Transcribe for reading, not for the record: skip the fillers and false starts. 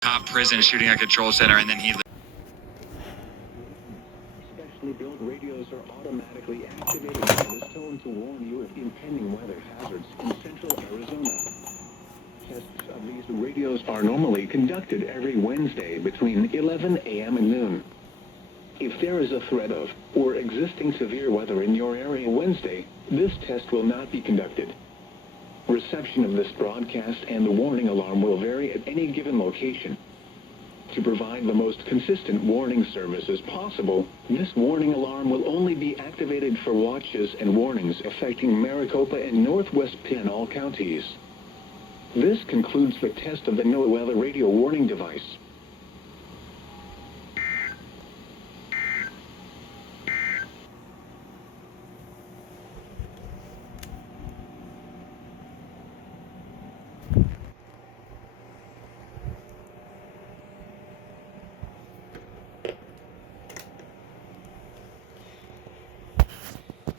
cop prison shooting a control center, and then he... Specially built radios are automatically activated by this tone to warn you of impending weather hazards in central Arizona. Tests of these radios are normally conducted every Wednesday between 11 a.m. and noon. If there is a threat of or existing severe weather in your area Wednesday, this test will not be conducted. Reception of this broadcast and the warning alarm will vary at any given location. To provide the most consistent warning services possible, this warning alarm will only be activated for watches and warnings affecting Maricopa and Northwest Pinal counties. This concludes the test of the NOAA weather radio warning device.